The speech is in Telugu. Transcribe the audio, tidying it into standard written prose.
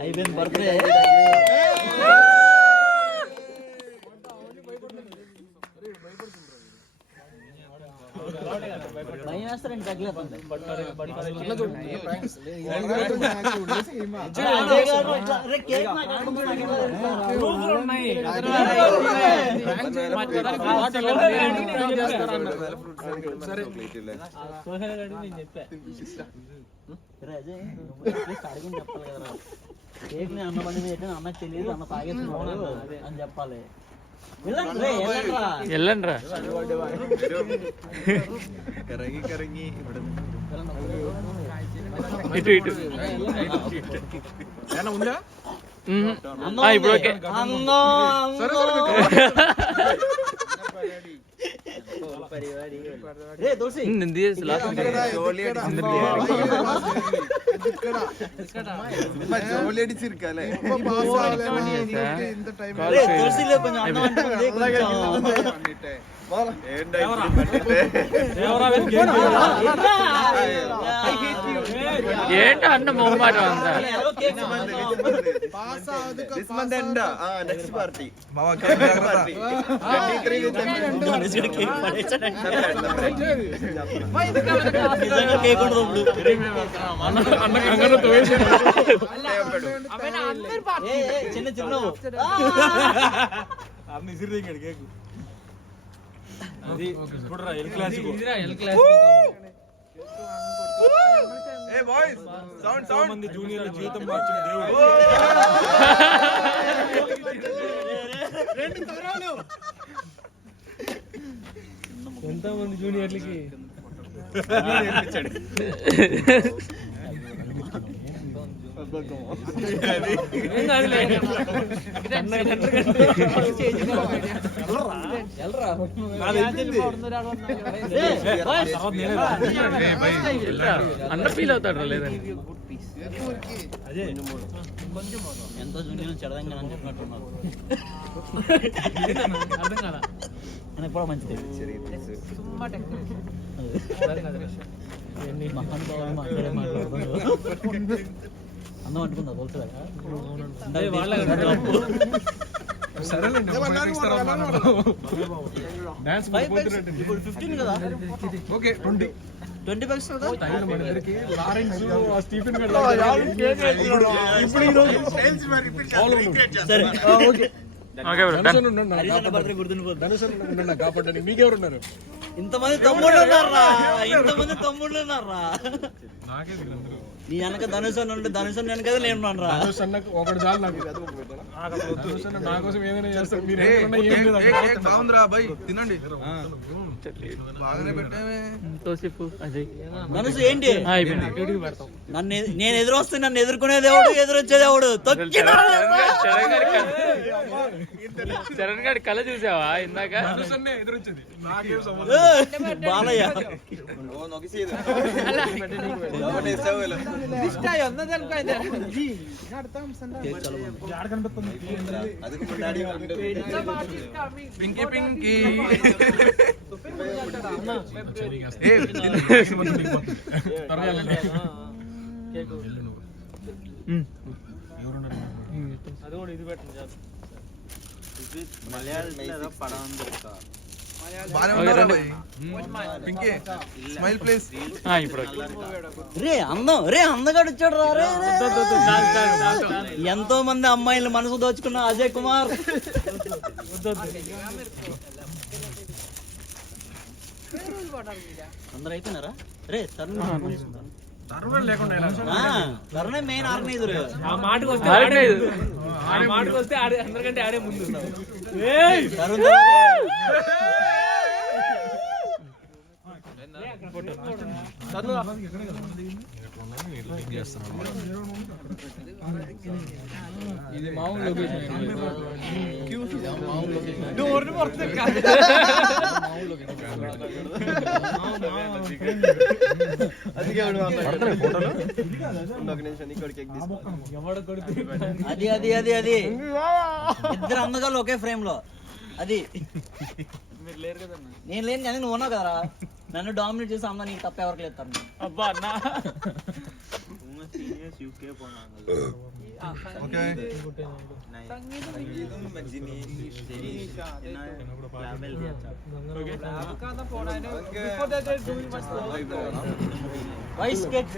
అయిపోయింది బర్త్డే. భయం వేస్తారండి తగ్గలేదండి. చెప్పాలి కదా కేక్ ని అన్న బండి మీద అన్నకు తెలియదు, అన్న తాగేస్తున్నాడు అని చెప్పాలి. వెళ్ళండి రా. ఇటు ఇటు ఉందా ఇప్పుడు ఓకే. ఏంటో అన్న మొహమాట అంతా. చిన్న చిన్న అది చూడరా ఎల్ క్లాసికో. ఏ బాయ్స్ సౌండ్ సౌండ్. మంది జూనియర్ల జీవితం మార్చిన దేవుడు. రెండు తరాలు. ఎంతమంది జూనియర్లకి నేర్పించాడు. అన్న ఫీల్ అవుతాడు లేదని. ఎంతో జూనియర్ చెడదంగా అని చెప్పినట్టున్నారు. అర్థం కదా కూడా మంచిది. అందం అంటుకుందా తెలుసు ఇప్పుడు 15 కదా. ఓకే 20 bucks కదా. కాపాడండి. మీకెవరున్నారు? ఇంతమంది తమ్ముళ్ళు ఉన్నారా? తమ్ముళ్ళు ఉన్నారా? నీ వెనక ధనుష్ అన్న ఉంటే ధనుష్ అన్న వెనక నేను రా. ఒకటి చాలు నాకు. నా కోసం ఏదైనా చేస్తారు. బాగుందిరా బాయ్, తినండి. ధనుష్ ఏంటి నేను ఎదురొస్తే నన్ను ఎదుర్కొనే దేవుడు, ఎదురొచ్చే దేవుడు. చరణ్ గారి కళ చూసావా ఇందాక? బాలయ్య పింకీ పింకీ. అది కూడా ఇది పెట్టండి. అందగాడు వచ్చాడు రా. ఎంతో మంది అమ్మాయిలు మనసు దోచుకున్న అజయ్ కుమార్. అందరు అయిపోయినారా? రే తరుణే మెయిన్ ఆర్గనైజర్. ఆ మాటకు వస్తే అందరికంటే ఆడే ముందు. ఇది మామూలు లొకేషన్. అది అది అది అది ఇద్దరు అందగాళ్ళు ఒకే ఫ్రేమ్ లో. అది నేను లేను కానీ నువ్వు ఉన్నావు కదరా, నన్ను డామినేట్ చేసి అమ్మ నీకు తప్ప ఎవరికి లేదు తను. అబ్బా అన్న ఓకే వైస్ కేక్